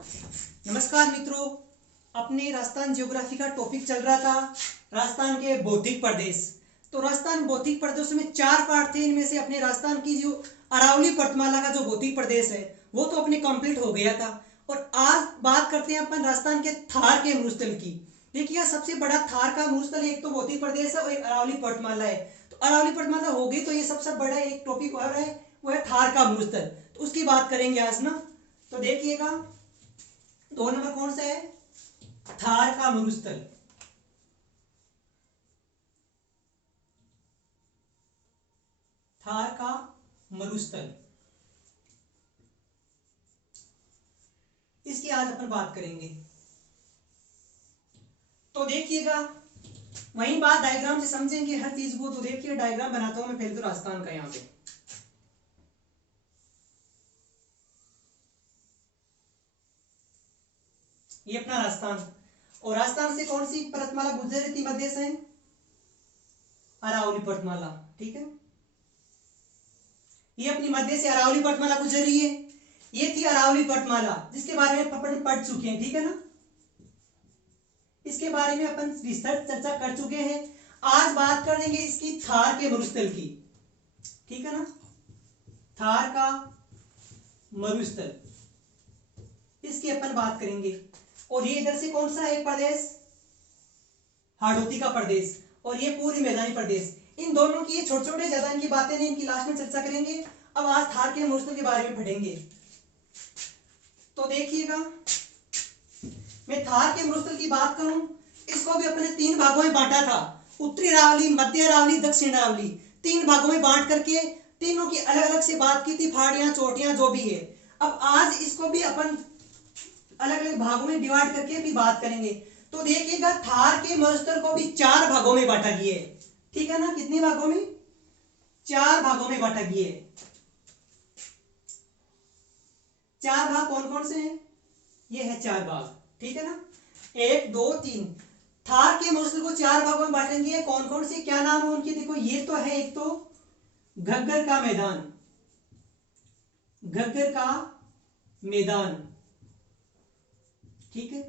नमस्कार मित्रों, अपने राजस्थान ज्योग्राफी का टॉपिक चल रहा था राजस्थान के भौतिक प्रदेश। तो राजस्थान भौतिक प्रदेशों में 4 पार्ट थे। इनमें से अपने राजस्थान की जो अरावली पर्वतमाला का जो भौतिक प्रदेश है वो तो अपने कंप्लीट हो गया था। और आज बात करते हैं अपन राजस्थान के थार के मरुस्थल की। देखिए, सबसे बड़ा थार का मरुस्थल एक तो भौतिक प्रदेश है और एक अरावली पर्वतमाला है। तो अरावली पर्वतमाला हो गई तो ये सबसे बड़ा एक टॉपिक हो रहा है, वो है थार का मरुस्थल। तो उसकी बात करेंगे आज ना। तो देखिएगा, 2 नंबर कौन सा है? थार का मरुस्थल। थार का मरुस्थल, इसकी आज अपन बात करेंगे। तो देखिएगा, वही बात डायग्राम से समझेंगे हर चीज को। तो देखिए, डायग्राम बनाता हूं मैं पहले तो राजस्थान का। यहाँ पे ये अपना राजस्थान, और राजस्थान से कौन सी पर्वतमाला गुजर रही थी मध्य से? अरावली पर्वतमाला। ठीक है, ये अपनी मध्य से अरावली पर्वतमाला गुजर रही है। ये थी अरावली पर्वतमाला, जिसके बारे में अपन पढ़ चुके हैं। ठीक है ना, इसके बारे में अपन विस्तृत चर्चा कर चुके हैं। आज बात करेंगे इसकी थार के मरुस्थल की। ठीक है ना, थार का मरुस्थल, इसकी अपन बात करेंगे। और ये इधर से कौन सा है प्रदेश? हाड़ौती का प्रदेश, और ये पूरी मैदानी प्रदेश। इन दोनों की छोटे छोटे ज्यादा इनकी बातें नहीं, इनकी लास्ट में चर्चा करेंगे। अब आज थार के मरुस्थल के बारे में पढ़ेंगे। तो देखिएगा, मैं थार के मरुस्थल की बात करूं, इसको भी अपने 3 भागों में बांटा था। उत्तरी अरावली, मध्य अरावली, दक्षिण अरावली, 3 भागों में बांट करके तीनों की अलग अलग से बात की थी, फाड़ियां चोटियां जो भी है। अब आज इसको भी अपन अलग अलग भागों में डिवाइड करके भी बात करेंगे। तो देखिएगा, थार के मरुस्थल को भी 4 भागों में बांटा गया है। ठीक है ना, कितने भागों में? 4 भागों में बांटा गया है। 4 भाग कौन कौन से हैं? ये है 4 भाग। ठीक है ना, 1 2 3। थार के मरुस्थल को 4 भागों में बांटेंगे। कौन कौन से, क्या नाम है उनके? देखो, ये तो है, एक तो घग्गर का मैदान, घग्गर का मैदान। ठीक है,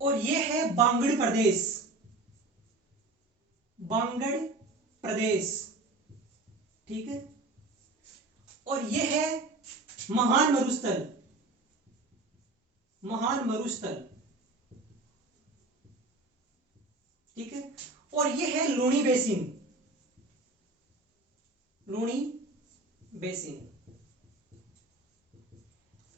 और ये है बांगड़ प्रदेश, बांगड़ प्रदेश। ठीक है, और ये है महान मरुस्थल, महान मरुस्थल। ठीक है, और ये है लूणी बेसिन, लूणी बेसिन।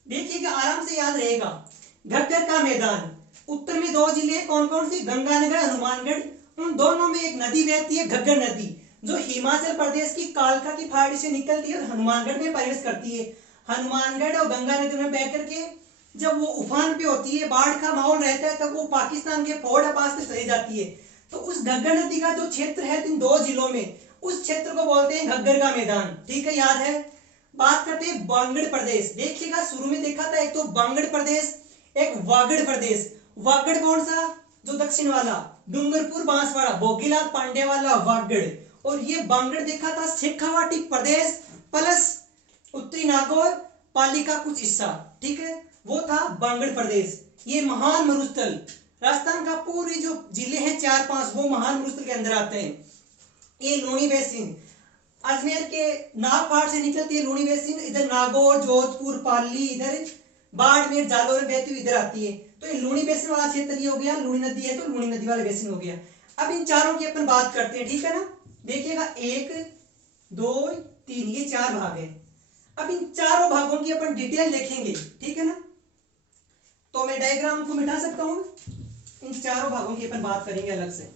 देखिएगा, आराम से याद रहेगा। घग्गर का मैदान, उत्तर में 2 जिले कौन कौन से? गंगानगर, हनुमानगढ़। उन दोनों में एक नदी बहती है, घग्गर नदी, जो हिमाचल प्रदेश की कालका की पहाड़ी से निकलती है और हनुमानगढ़ में प्रवेश करती है। हनुमानगढ़ और गंगानगर में बह करके जब वो उफान पे होती है, बाढ़ का माहौल रहता है, तब वो पाकिस्तान के फोर्ड पास से चली जाती है। तो उस घग्गर नदी का जो क्षेत्र है इन 2 जिलों में, उस क्षेत्र को बोलते हैं घग्गर का मैदान। ठीक है, याद है। बात करते हैं बांगड़ प्रदेश। देखिएगा, शुरू में देखा था एक तो बांगड़ प्रदेश, एक वागड़ प्रदेश। वागड़ कौन सा? जो दक्षिण वाला, डूंगरपुर, बांसवाड़ा, भोगीलाल पांडे वाला वागड़। और ये बांगड़ देखा था शेखावाटी प्रदेश प्लस उत्तरी नागौर, पाली का कुछ हिस्सा। ठीक है, वो था बांगड़ प्रदेश। ये महान मरुस्थल, राजस्थान का पूरे जो जिले हैं 4-5, वो महान मरुस्थल के अंदर आते हैं। ये लूणी बेसिन, अजमेर के नागपाड़ से निकलती है लूणी बेसिन, इधर नागौर, जोधपुर, पाली, इधर बाड़मेर, जालौर में बहती हुई इधर आती है। तो ये लूणी बेसिन वाला क्षेत्र ये हो गया। लूणी नदी है तो लूणी नदी वाला बेसिन हो गया। अब इन चारों की अपन बात करते हैं। ठीक है ना, देखिएगा, 1 2 3, ये 4 भाग है। अब इन चारों भागों की अपन डिटेल देखेंगे। ठीक है ना, तो मैं डायग्राम को मिटा सकता हूं। इन चारों भागों की अपन बात करेंगे अलग से।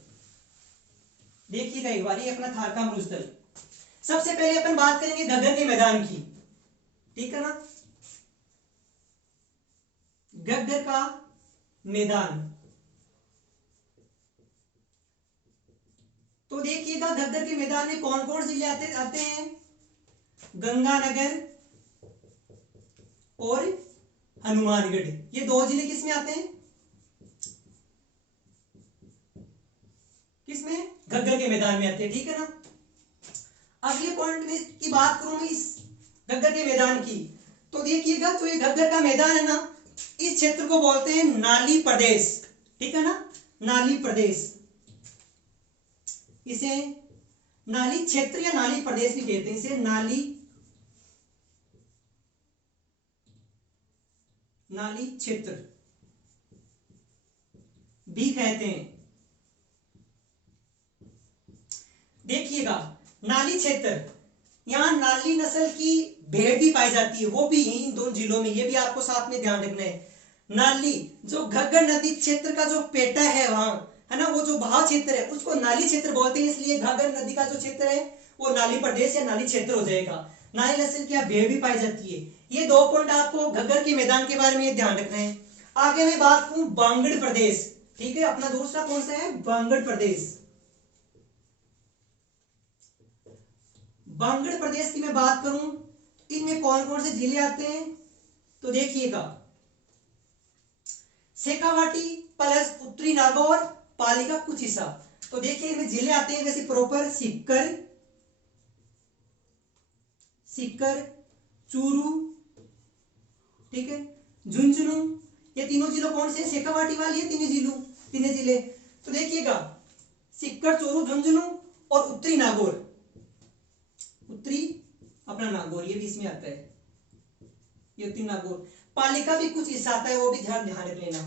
देखिएगा एक बार, ये अपना थार का मरुस्थल। सबसे पहले अपन बात करेंगे घग्गर के मैदान की। ठीक है ना, घग्गर का मैदान। तो देखिएगा, घग्गर के मैदान में कौन कौन जिले आते हैं? गंगानगर और हनुमानगढ़। ये 2 जिले किसमें आते हैं? किसमें? घग्गर के मैदान में आते हैं। ठीक है ना, अगले पॉइंट में की बात करूं मैं इस घग्गर के मैदान की। तो देखिएगा, तो ये घग्गर का मैदान है ना, इस क्षेत्र को बोलते हैं नाली प्रदेश, ठीक है ना, नाली प्रदेश। इसे नाली क्षेत्र या नाली प्रदेश भी कहते हैं, इसे नाली क्षेत्र भी कहते हैं। देखिएगा नाली क्षेत्र, यहां नाली नस्ल की भेड़ भी पाई जाती है, वो भी इन दोनों जिलों में, ये भी आपको साथ में ध्यान रखना है। नाली जो घग्गर नदी क्षेत्र का जो पेटा है वहां, है ना, वो जो बहाव क्षेत्र है उसको नाली क्षेत्र बोलते हैं, इसलिए घग्गर नदी का जो क्षेत्र है वो नाली प्रदेश या नाली क्षेत्र हो जाएगा। नाली नस्ल की भेड़ भी पाई जाती है। ये 2 पॉइंट आपको घग्गर के मैदान के बारे में ध्यान रखना है। आगे मैं बात करूं बांगड़ प्रदेश, ठीक है, अपना दूसरा कौन सा है, बांगड़ प्रदेश। बांगड़ प्रदेश की मैं बात करूं, इनमें कौन कौन से जिले आते हैं, तो देखिएगा शेखावाटी प्लस उत्तरी नागौर पाली का कुछ हिस्सा। तो देखिए इनमें जिले आते हैं जैसे प्रॉपर सीकर, चूरू, ठीक है, झुंझुनू, ये तीनों जिलों कौन से, शेखावाटी वाली है तीनों जिले। तो देखिएगा सीकर, चूरू, झुंझुनू और उत्तरी नागौर, उत्तरी अपना नागौर ये भी इसमें आता है, ये उत्तरी नागौर। पालिका भी कुछ हिस्सा आता है, वो भी ध्यान रख लेना।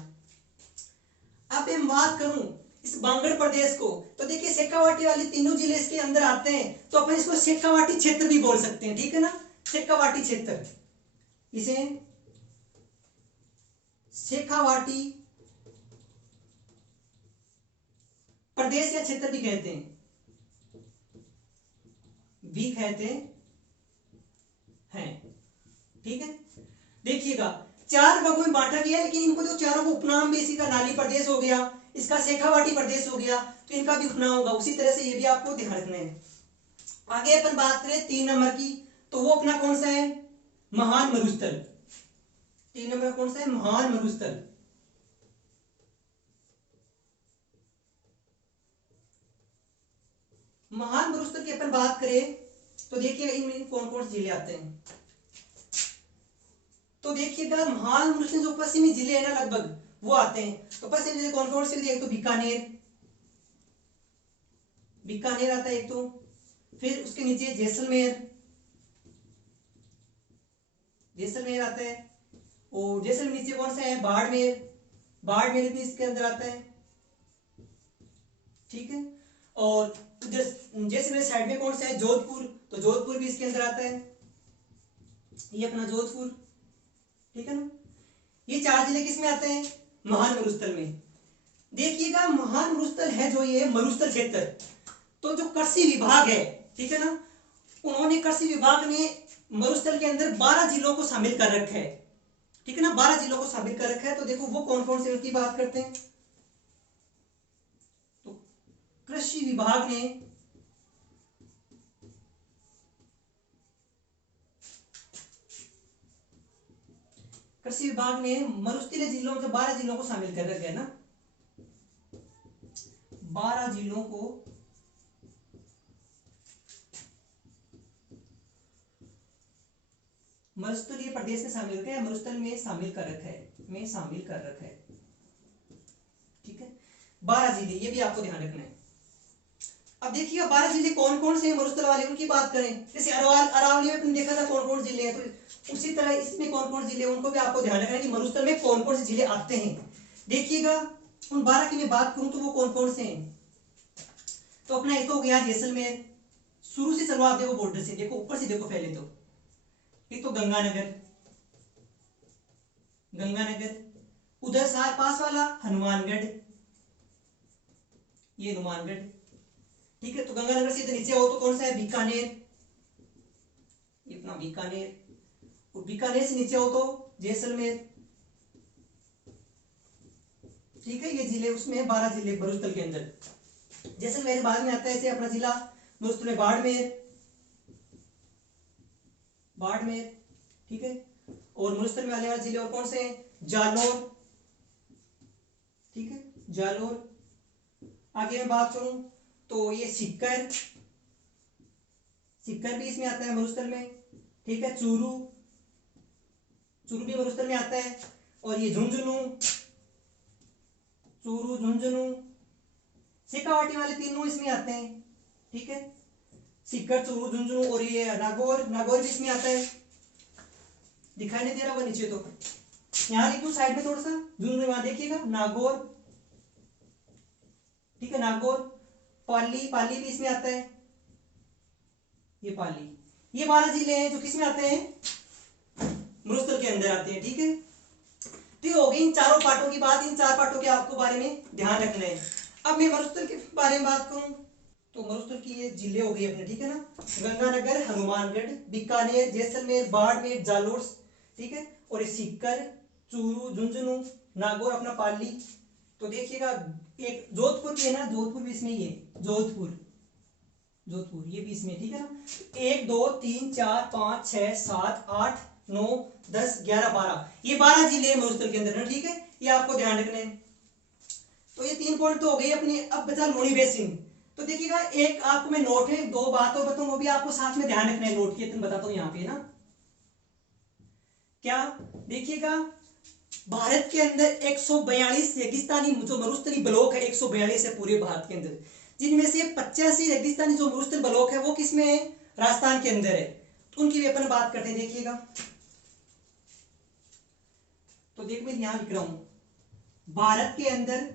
अब मैं बात करूं इस बांगड़ प्रदेश को, तो देखिए शेखावाटी वाले तीनों जिले इसके अंदर आते हैं, तो अपन इसको शेखावाटी क्षेत्र भी बोल सकते हैं, ठीक है ना, शेखावाटी क्षेत्र, इसे शेखावाटी प्रदेश या क्षेत्र भी कहते हैं, ठीक है। देखिएगा 4 भागों में बांटा गया, लेकिन इनको जो चारों को उपनाम भी, इसी का नाली प्रदेश हो गया, इसका शेखावाटी प्रदेश हो गया, तो इनका भी उपनाम होगा, उसी तरह से ये भी आपको ध्यान रखना है। आगे अपन बात करें 3 नंबर की, तो वो अपना कौन सा है, महान मरुस्थल। 3 नंबर कौन सा है, महान मरुस्थल। महान मरुस्थल की अपन बात करें तो देखिएगा इनमें कौन कौन से जिले आते हैं। तो देखिएगा महान मरुस्थल जो पश्चिमी जिले हैं ना लगभग वो आते हैं। तो पश्चिमी जिले कौन कौन से, एक तो बीकानेर आता है एक तो, फिर उसके नीचे जैसलमेर आता है, और जैसलमेर नीचे कौन सा है, बाड़मेर भी इसके अंदर आता है, ठीक है। और जैसलमेर साइड में कौन सा है, जोधपुर, तो जोधपुर भी इसके अंदर आता है, ये अपना जोधपुर, ठीक है ना। ये 4 जिले किस में आते हैं, महान मरुस्थल में। देखिएगा महान मरुस्थल है जो ये मरुस्थल क्षेत्र, तो जो कृषि विभाग है, ठीक है ना, उन्होंने कृषि विभाग ने मरुस्थल के अंदर 12 जिलों को शामिल कर रखा है, ठीक है ना, 12 जिलों को शामिल कर रखा है। तो देखो वो कौन कौन से, उनकी बात करते हैं। तो कृषि विभाग ने मरुस्थलीय जिलों में 12 जिलों को शामिल कर रखा है ना, 12 जिलों को मरुस्थलीय प्रदेश में शामिल कर, मरुस्थल में शामिल कर रखा है, ठीक है। 12 जिले, ये भी आपको ध्यान रखना है। अब देखिए 12 जिले कौन कौन से हैं मरुस्थल वाले, उनकी बात करें। जैसे अरावली में अपन देखा था कौन कौन जिले हैं, तो उसी तरह इसमें कौन कौन जिले, उनको भी आपको ध्यान रखना है कि मरुस्थल में कौन कौन से जिले आते हैं। देखिएगा उन 12 की मैं बात करूं तो वो कौन कौन से हैं। तो अपना एक तो हो गया जैसलमेर, शुरू से चलो आप देखो बॉर्डर से, देखो ऊपर से देखो पहले तो, एक तो गंगानगर, उधर सार पास वाला हनुमानगढ़, ये हनुमानगढ़, ठीक है। तो गंगानगर से इधर नीचे आओ तो कौन सा है, बीकानेर, ये अपना बीकानेर, और बीकानेर से नीचे आओ तो जैसलमेर, ठीक है। ये जिले उसमें 12 जिले मरुस्थल के अंदर। जैसलमेर बाद में आता है, ऐसे अपना जिला मरुस्थल में बाड़मेर, ठीक है। और मरुस्थल में आने वाले जिले और कौन से हैं, जालौर, ठीक है, जालौर। आगे मैं बात करूं तो ये सीकर भी इसमें आता है मरुस्थल में, ठीक है। चूरू भी मरुस्थल में आता है। और ये झुंझुनू, चूरू, झुंझुनू, शेखावाटी वाले तीनों इसमें आते हैं। ठीक है, सीकर, चूरू, झुंझुनू और ये नागौर, नागौर भी इसमें आता है। दिखाई नहीं दे रहा वो नीचे, तो यहाँ लिख दूं साइड में थोड़ा सा, झुंझुनू वहां देखिएगा, नागौर। ठीक है, नागौर, पाली, पाली भी इसमें आता है, ये पाली। ये 12 जिले हैं जो किसमें आते हैं, मरुस्थल के अंदर आते हैं। ठीक है, तो ये हो गई इन चारों पार्टों की बात। इन 4 पार्टों के आपको बारे में ध्यान रखना है। अब मैं मरुस्थल के बारे में बात करूं तो मरुस्थल की ये जिले हो गए अपने। ठीक है ना, गंगानगर, हनुमानगढ़, बीकानेर, जैसलमेर, बाड़मेर, जालोर। ठीक है, और ये सीकर, चूरू, झुंझुनू, नागौर, अपना पाली। तो देखिएगा एक जोधपुर भी है ना, जोधपुर भी इसमें ही है, जोधपुर, जोधपुर ये भी इसमें। ठीक है ना, 1 2 3 4 5 6 7 8 9 10 11 12, ये 12 जिले मरुस्थल के अंदर है। ठीक है, ये आपको ध्यान रखना है। तो ये 3 पॉइंट तो हो गए अपने। अब बचा लूणी बेसिन। तो देखिएगा एक आपको मैं नोट है, 2 बात और बताऊं, वो भी आपको साथ में ध्यान रखना है। नोट किए तुम बताता हूं यहाँ पे ना, क्या देखिएगा, भारत के अंदर 142 रेगिस्तानी जो मरुस्थली ब्लॉक है, 142 है पूरे भारत के अंदर, जिनमें से 85 रेगिस्तानी जो मरुस्थल ब्लॉक है वो किसमें है, राजस्थान के अंदर है। तो उनकी भी अपन बात करते हैं। देखिएगा, तो देख मैं यहां लिख रहा हूं, भारत के अंदर,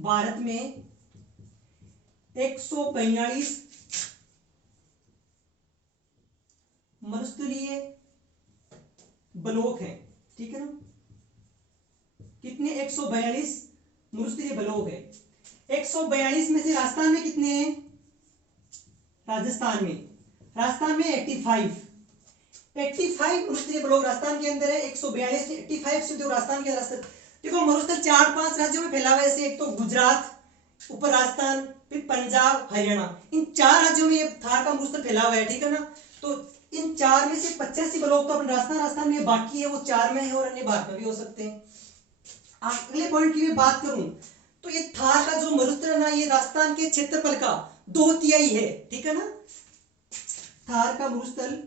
भारत में 142 मरुस्थलीय ब्लॉक है। ठीक है ना, कितने, 142 मरुस्थलीय ब्लॉक है। 142 में से राजस्थान में कितने हैं, राजस्थान में 85 मरुस्थलीय ब्लॉक राजस्थान के अंदर है। 142 में 85 से, देखो राजस्थान के राजस्थान, देखो मरुस्थल 4-5 राज्यों में फैला हुआ है। एक तो गुजरात, ऊपर राजस्थान, फिर पंजाब, हरियाणा, इन 4 राज्यों में ये थार का मरुस्थल फैला हुआ है। ठीक है ना, तो इन 4 में से 85 ब्लॉक तो अपने राजस्थान में, बाकी है वो 4 में है और अन्य भारत में भी हो सकते हैं। अगले पॉइंट की मैं बात करूं तो ये थार का जो मरुस्थल है ना, ये राजस्थान के क्षेत्रफल का 2/3 है। ठीक है ना, थार का मरुस्थल,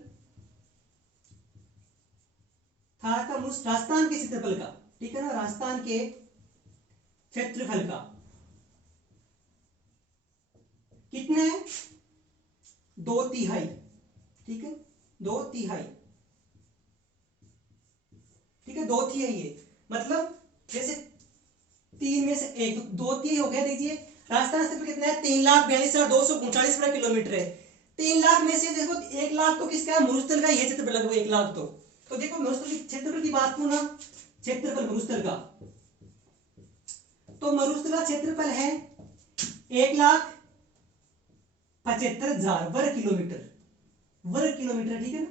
राजस्थान के क्षेत्रफल का, ठीक है ना, राजस्थान के क्षेत्रफल का कितने है, 2/3। ठीक है, 2/3। ठीक है, 2/3 ये, मतलब जैसे 3 में से 1, 2/3 हो गया। देखिए राजस्थान क्षेत्रफल कितना है, 3,42,239 वर्ग किलोमीटर है। 3 लाख में से देखो 1 लाख तो किसका है, मरुस्थल का, ये क्षेत्रफल लगभग 1 लाख। तो देखो मरुस्थल की क्षेत्रफल की बात करूं ना, क्षेत्रफल मरुस्थल का, तो मरुस्थल का क्षेत्रफल है 1,75,000 वर्ग किलोमीटर, ठीक है ना।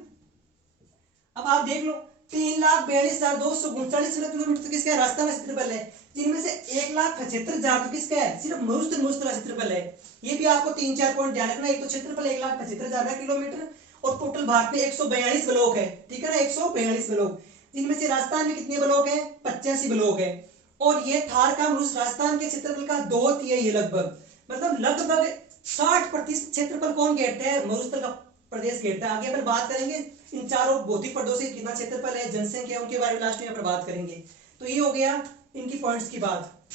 अब आप देख लो, 3,42,239 वर्ग किलोमीटर तो किसका है, राजस्थान का क्षेत्रफल है, जिनमें से 1,75,000 तो किसका है, सिर्फ मरुस्थल का क्षेत्रफल है। ये भी आपको 3-4 पॉइंट ध्यान रखना। एक तो क्षेत्रफल 1,75,000 वर्ग किलोमीटर, और टोटल भारत में 142 ब्लॉक है। ठीक है ना, 142 ब्लॉक, जिनमें से राजस्थान में कितने ब्लॉक है, 85 ब्लॉक है। और ये थार का मरुस्थल राजस्थान के क्षेत्रफल का 2/3 है लगभग, मतलब लगभग 60% क्षेत्रफल कौन घेरता है, मरुस्थल का प्रदेश घेरता है। आगे अपन बात करेंगे इन चारों भौतिक पदों से कितना क्षेत्रफल है, जनसंख्या, उनके बारे में लास्ट में अपन बात करेंगे। तो ये हो गया इनकी पॉइंट्स की बात।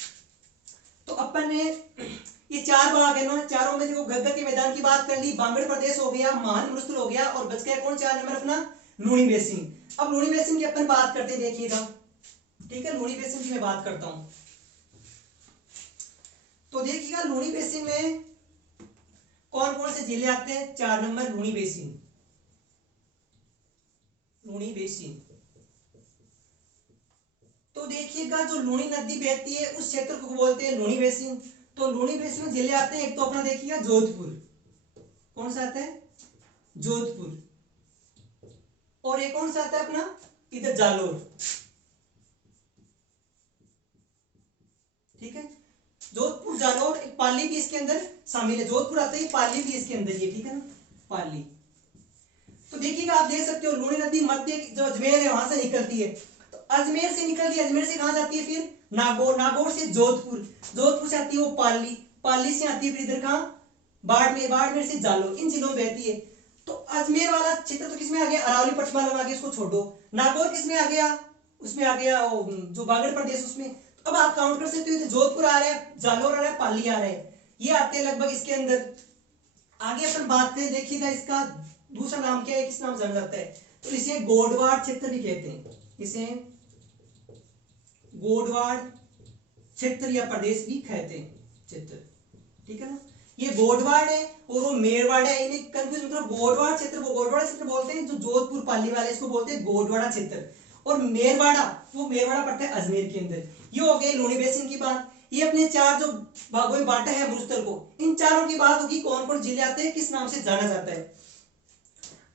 तो अपन ने ये 4 भाग है ना, चारों में देखो गग्गर के मैदान की बात कर ली, बांगड़ प्रदेश हो गया, महान मरुस्थल हो गया, और बच गया कौन 4 नंबर अपना, लूणी बेसिन। अब लूणी बेसिन की अपन बात करते हैं, देखिएगा। ठीक है, लूणी बेसिन की मैं बात करता हूं। तो देखिएगा लूणी बेसिन में कौन कौन से जिले आते हैं। 4 number Luni basin, Luni basin. तो देखिएगा जो लूणी नदी बहती है उस क्षेत्र को बोलते हैं लूणी बेसिन। तो लूणी बेसिन में जिले आते हैं, एक तो अपना देखिएगा जोधपुर, कौन सा आता है, जोधपुर, और एक कौन सा आता है अपना, इधर जालोर। ठीक है, जोधपुर, जालोर, पाली भी इसके अंदर शामिल है। जोधपुर आता है, पाली भी इसके अंदर ही है। ठीक है ना, पाली। तो देखिएगा आप देख सकते हो लूणी नदी मध्य जो अजमेर है वहां से निकलती है। तो अजमेर से निकलती है, अजमेर से कहां जाती है, फिर नागौर, नागौर से जोधपुर, जोधपुर से आती है वो पाली, पाली से आती है फिर इधर कहां, बाड़मेर, बाड़मेर से जालोर, इन जिलों में बहती है। तो अजमेर वाला क्षेत्र तो किसमें आ गया, अरावली पट्टिमाला में आ गया, इसको छोड़ो। नागौर किसमें आ गया, उसमें आ गया जो बागड़ प्रदेश उसमें। तो अब आप काउंट कर सकते हो, जोधपुर आ रहा है, जालोर आ रहा है, पाली आ रहा है, ये आते हैं लगभग इसके अंदर। आगे अपन बात करें, देखिएगा इसका दूसरा नाम क्या है, किस नाम जाना जाता है, तो इसे गोडवाड़ क्षेत्र भी कहते हैं, इसे गोडवाड़ क्षेत्र या प्रदेश भी कहते हैं, क्षेत्र, ठीक है ना। ये गोडवाड़ है और वो मेरवाड़ है, इन्हें कंफ्यूज मतलब गोडवाड़ क्षेत्र वो गोडवाड़ा क्षेत्र बोलते हैं, जो जोधपुर पाली वाले इसको बोलते हैं गोडवाड़ा क्षेत्र, और मेरवाड़ा वो मेरवाड़ा पड़ता है अजमेर के अंदर। ये हो गई लूणी बेसिन की बात। ये अपने चार जो भागों में बांटा है मरुस्थल को, इन चारों की बात होगी, कौन कौन जिले आते हैं, किस नाम से जाना जाता है।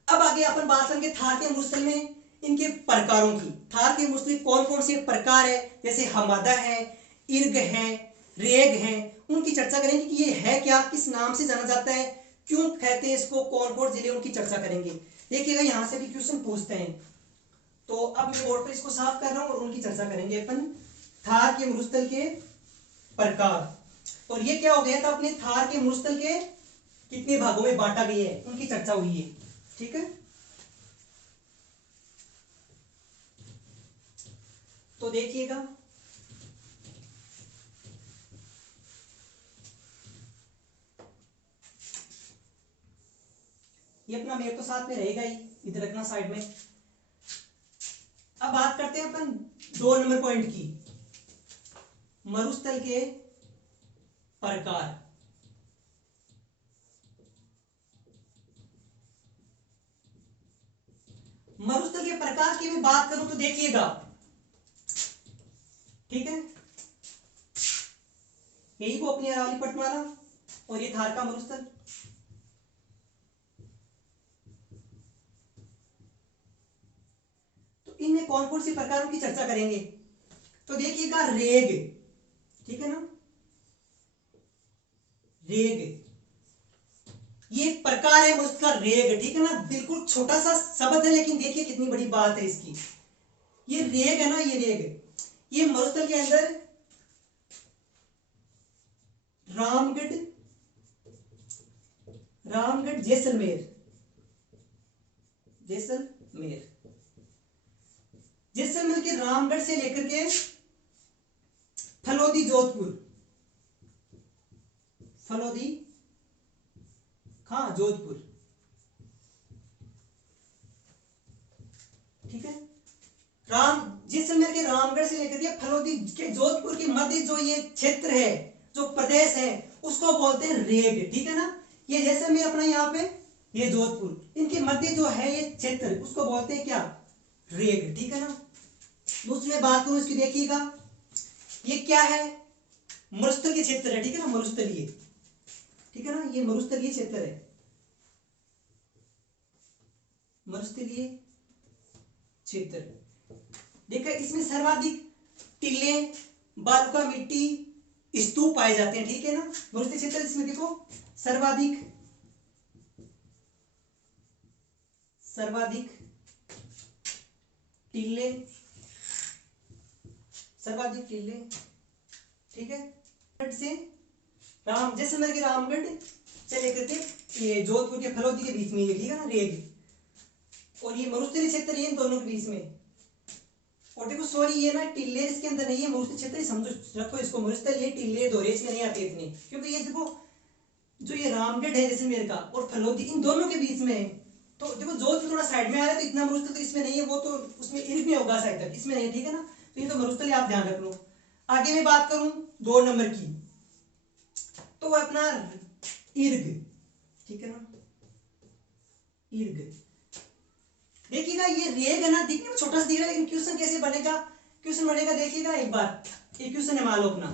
अब आगे अपन बात करेंगे थार के मरुस्थल में इनके प्रकारों की। थार के मरुस्थल कौन कौन से प्रकार है, जैसे हमादा है, इर्ग है, रेग है, उनकी चर्चा करेंगे कि ये है क्या, किस नाम से जाना जाता है, क्यों कहते हैं इसको, कौन कौन जिले, उनकी चर्चा करेंगे। देखिएगा यहां से भी क्वेश्चन पूछते हैं, तो अब मैं बोर्ड पर इसको साफ कर रहा हूं और उनकी चर्चा करेंगे अपन। थार के मरुस्थल के प्रकार, और ये क्या हो गया था, अपने थार के मरुस्थल के कितने भागों में बांटा गया है, उनकी चर्चा हुई है, ठीक है। तो देखिएगा ये अपना मेरे तो साथ में रहेगा ही, इधर रखना साइड में। अब बात करते हैं अपन 2 नंबर पॉइंट की, मरुस्थल के प्रकार। मरुस्थल के प्रकार की मैं बात करूं तो देखिएगा, ठीक है, यही को अपनी अरावली पटमाला और ये थार का मरुस्थल। तो इनमें कौन कौन सी प्रकारों की चर्चा करेंगे, तो देखिएगा रेग, ठीक है ना, रेग ये एक प्रकार है मरुस्थल का, रेग, ठीक है ना, बिल्कुल छोटा सा शब्द है लेकिन देखिए कितनी बड़ी बात है इसकी। ये रेग है ना, ये रेग, ये मरुस्थल के अंदर रामगढ़, रामगढ़ जैसलमेर, जैसलमेर, जैसलमेर के रामगढ़ से लेकर के फलोदी जोधपुर, फलोदी हाँ जोधपुर, ठीक है। जैसलमेर के रामगढ़ से लेकर के फलोदी के जोधपुर के मध्य जो ये क्षेत्र है, जो प्रदेश है, उसको बोलते हैं रेग, ठीक है ना। ये जैसलमेर अपना यहाँ पे, ये जोधपुर, इनके मध्य जो है ये क्षेत्र, उसको बोलते हैं क्या, रेग, ठीक है ना। दूसरी में बात करूं इसकी, देखिएगा ये क्या है, मरुस्थलीय क्षेत्र है, ठीक है ना, मरुस्थलीय, ठीक है ना, ये मरुस्थलीय क्षेत्र है, मरुस्थलीय क्षेत्र। देखिए इसमें सर्वाधिक टीले, बालुका मिट्टी, स्तूप पाए जाते हैं, ठीक है ना, मरुस्थलीय क्षेत्र। इसमें देखो सर्वाधिक टीले, सर्वाधिक टीले, ठीक है, से जैसलमेर के रामगढ़ से लेकर के ये जोधपुर के फलोदी के बीच में, ये ठीक है ना, रेग, और ये मरुस्थलीय क्षेत्र है इन दोनों के बीच में। और देखो सॉरी ये ना टिल्ले इसके अंदर नहीं है, मरुस्थलीय क्षेत्र समझो रखो इसको, मरुस्थल ये टिल्ले दोरे इसमें नहीं आते इतने, क्योंकि ये देखो जो ये रामगढ़ है जैसलमेर का और फलोदी, इन दोनों के बीच में है। तो देखो जोधपुर थोड़ा साइड में आ रहा है तो इतना मरुस्थल तो इसमें नहीं है, वो तो उसमें इर्ग में होगा शायद तक, इसमें नहीं है, ठीक है ना। तो ये तो मरुस्थल आप ध्यान रख लो। आगे मैं बात करूं 2 नंबर की, तो अपना इर्ग, ठीक है ना, इर्ग। देखिएगा ये रेग है ना, दिखने में छोटा सा दिख रहा है, लेकिन क्वेश्चन कैसे बनेगा, क्वेश्चन बनेगा देखिएगा एक बार, एक क्वेश्चन है मान लो अपना,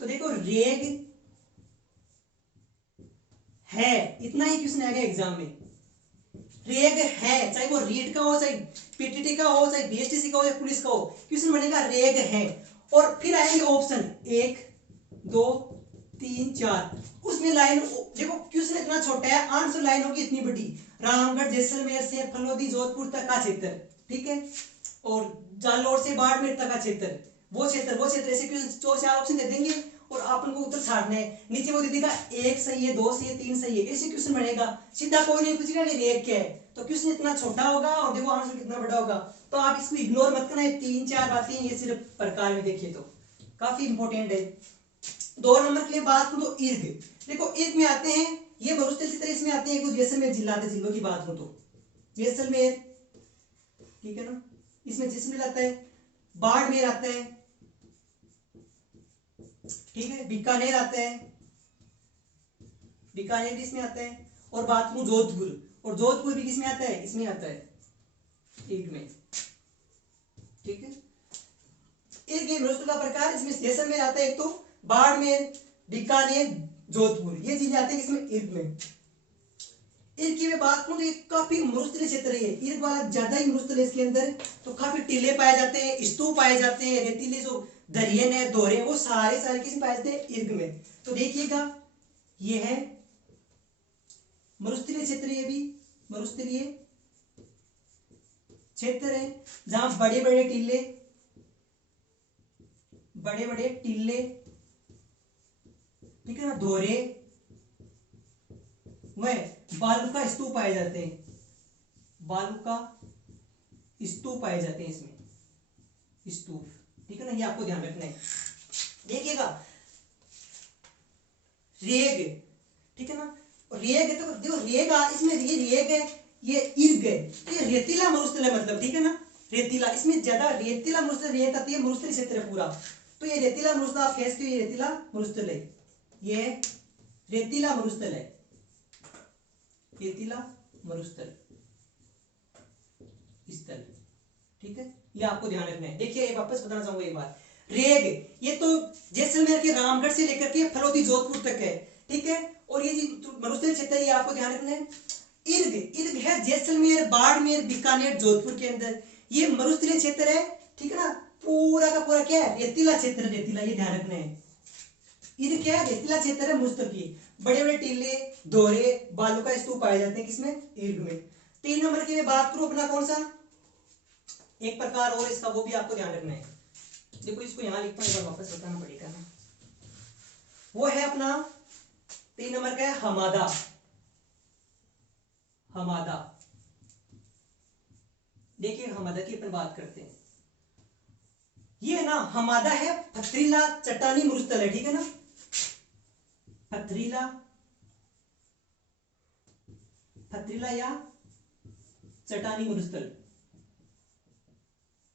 तो देखो रेग है, इतना ही क्वेश्चन आएगा एग्जाम में। रेग है, चाहे वो रीट का हो, चाहे पीटीटी का हो, चाहे बीएसटीसी का हो, या पुलिस का हो, क्वेश्चन बनेगा रेग है, और फिर आएंगे ऑप्शन 1 2 3 4, उसमें लाइन देखो क्वेश्चन इतना छोटा है, आंसर लाइन होगी इतनी बड़ी, रामगढ़ जैसलमेर से फलोदी जोधपुर तक का क्षेत्र, ठीक है, और जालोर से बाड़मेर तक का क्षेत्र, वो क्षेत्र ऐसे क्वेश्चन 4 ऑप्शन दे देंगे और अपन को उत्तर छाड़ना है। नीचे वो दे देगा 1 सही है, 2 सही है, 3 सही है, ऐसे क्वेश्चन बनेगा, सीधा कोई नहीं पूछेगा कि रेग क्या है, तो क्वेश्चन इतना छोटा होगा और देखो आंसर कितना बड़ा होगा। तो आप इसको इग्नोर मत करना, ये 3-4 बातें ये सिर्फ प्रकार में देखिए तो काफी इंपॉर्टेंट है। 2 नंबर के लिए बात करूं तो इर्ग, देखो इर्ग में आते हैं ये मरुस्थल की तरह, इसमें आते हैं कुछ जैसलमेर जिला आते जिलों की बात करूं तो जैसलमेर, ठीक है ना, इसमें जैसलमेर आता है, बाड़मेर आता है, ठीक है, बीकानेर आता है, बीकानेर भी इसमें आता है, और बात करूं जोधपुर, और जोधपुर भी किसमें आता है, इसमें आता है इर्ग में, ठीक है। इर्ग मरुस्थल का प्रकार, इसमें जैसलमेर आता है एक तो, बाड़मेर, बीकानेर, जोधपुर ये जिले आते हैं किसमें, इर्ग में। इर्ग की मैं बात करूं तो ये काफी मरुस्थलीय क्षेत्र है, इर्ग वाला ज्यादा ही मरुस्थल है इसके अंदर, तो काफी टीले पाए जाते हैं, स्तूप पाए जाते हैं, रेतीले जो दरियन है, दोहरे, वो सारे किसमें पाए जाते हैं, इर्ग में। तो देखिएगा ये है मरुस्थलीय क्षेत्र, ये भी मरुस्थलीय क्षेत्र है जहां बड़े बड़े टीले, ठीक है ना, दोहरे वह बालू का स्तूप पाए जाते हैं, बालू का स्तूप पाए जाते हैं इसमें, स्तूप, ठीक है ना, ये आपको ध्यान रखना है। देखिएगा रेग, ठीक है ना, रेग है तो देखो रेग इसमें ये रेग है, ये इर्ग है, तो ये रेतीला मरुस्थल है मतलब, ठीक है ना, रेतीला, इसमें ज्यादा रेतीला मरुस्थल, रेत आती है, मरुस्थलीय क्षेत्र है पूरा, तो ये रेतीला मरुस्थल आप कह सकते हो, ये रेतीला मरुस्थल है, ये रेतीला मरुस्थल है, रेतीला मरुस्थल स्थल, ठीक है, ये आपको ध्यान रखना है। देखिए ये वापस बताना चाहूंगा एक बार, रेग ये तो जैसलमेर के रामगढ़ से लेकर के फलोदी जोधपुर तक है, ठीक है, और ये मरुस्थलीय क्षेत्र है, ये आपको ध्यान रखना है। इर्ग है जैसलमेर, बाड़मेर, बीकानेर, जोधपुर के अंदर, ये मरुस्थलीय क्षेत्र है, ठीक है ना, पूरा का पूरा क्या है, रेतीला क्षेत्र, रेतीला, ये ध्यान रखना है। इर्ग क्या है, रेतीला क्षेत्र है मरुस्थल की, बड़े बड़े टीले, दोहरे, बालू का स्तूप पाए जाते हैं किसमें, इर्ग में। 3 नंबर की मैं बात करूं अपना कौन सा एक प्रकार और इसका, वो भी आपको ध्यान रखना है। देखो इसको यहां लिखता हूं, एक बार वापस बताना पड़ेगा ना, वो है अपना 3 नंबर का है हमादा, हमादा। देखिए हमादा की अपन बात करते हैं, ये है ना हमादा है पथरीला चट्टानी मरुस्थल है, ठीक है ना, पथरीला या चट्टानी मरुस्थल,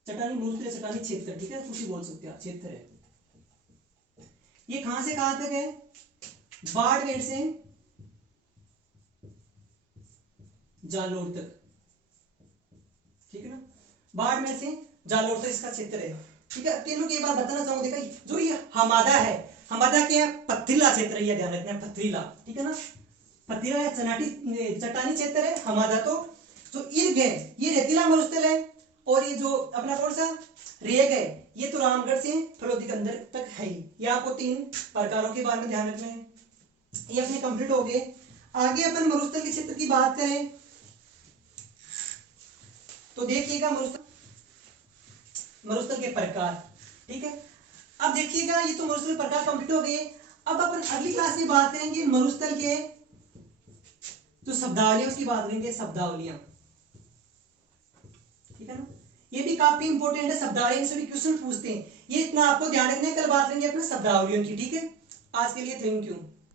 चट्टानी मरुस्थल, चट्टानी क्षेत्र, ठीक है, कुछ ही बोल सकते हैं, क्षेत्र है। ये कहां से कहां तक है, बाड़मेर से जालोर तक, ठीक है ना, बाड़मेर से जालोर तक इसका क्षेत्र है, ठीक है। तीनों की एक बार बताना चाहूंगा, देखा जो ये हमादा है, हमादा क्या है, पथरीला क्षेत्र, यह ध्यान रखना है, पथरीला, ठीक है ना, पथरीला या चट्टानी क्षेत्र है हमादा। तो जो इर्ग है ये रेतीला मरुस्थल है, और ये जो अपना कौन सा रेग है, ये तो रामगढ़ से फलोदी के अंदर तक है ही। ये आपको 3 प्रकारों के बारे में ध्यान रखना है। ये अपने कंप्लीट हो गए। आगे अपन मरुस्थल के क्षेत्र की बात करें तो देखिएगा मरुस्थल के प्रकार, ठीक है। अब देखिएगा ये तो मरुस्थल के प्रकार कंप्लीट हो गए। अब अपन अगली क्लास में बात करेंगे मरुस्थल के जो शब्दावलियां, उसकी बात करेंगे, शब्दावलियां, ठीक है ना, ये भी काफी इंपॉर्टेंट है, शब्दावली से भी क्वेश्चन पूछते हैं, ये इतना आपको ध्यान रखना है। कल बात करेंगे अपने शब्दावलियों की, ठीक है। आज के लिए थैंक यू।